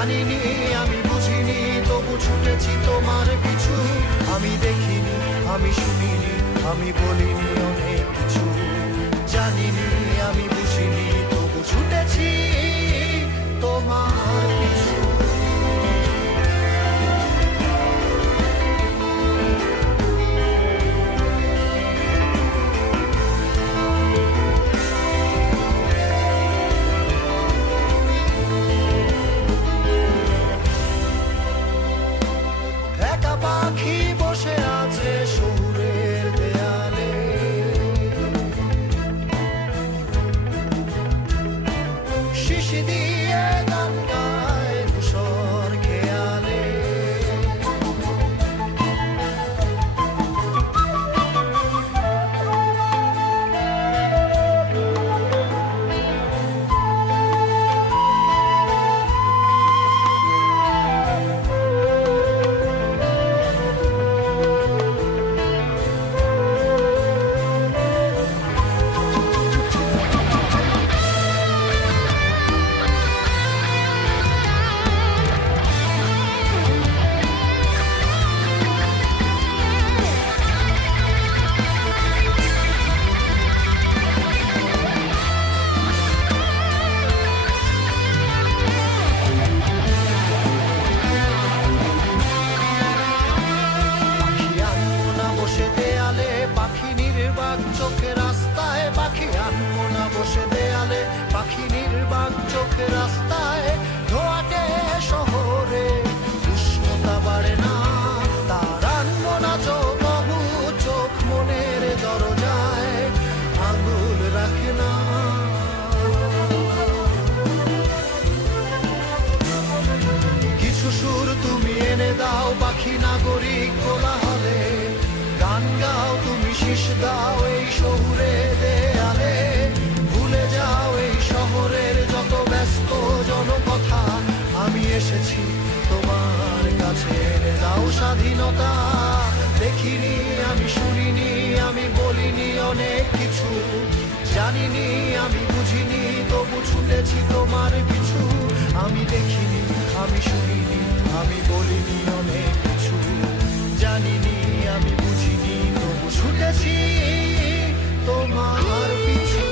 জানিনি আমি বুঝিনি তবু ছুটেছি তোমার পিছু। আমি দেখিনি আমি শুনিনি আমি বলিনি অনেক কিছু। জানিনি আমি বুঝিনি তবু ছুটেছি তোমার পিছু। একা পাখি বসে আছে শহুরের দেয়ালে, শিশি দিয়ে গান গায় ধূসর খেয়ালে। চোখে রাস্তায় পাখি আনবো না বসে দেয়ালে, পাখি নির্বাক চোখে রাস্তায় ধোয়াটে শহরে উষ্ণতা বাড়ে না। তার আনবো না চোখ বাবু চোখ মনের দরজায় আঙুল রাখে না। কিছু সুর তুমি এনে দাও পাখি নাগরিক কোলাহলে, গান গাও তুমি শীষ দাও এই শহুরে দেয়ালে। ভুলে যাও এই শহরের যত ব্যস্ত জনকথা, আমি এসেছি তোমার কাছে এনে দাও স্বাধীনতা। দেখিনি আমি শুনিনি আমি বলিনি অনেক কিছু। জানিনি আমি বুঝিনি তবু ছুটেছি তোমার পিছু। আমি দেখিনি আমি শুনিনি আমি বলিনি অনেক কিছু। জানিনি আমি বুঝিনি তবু ছুটেছি তোমার পিছু।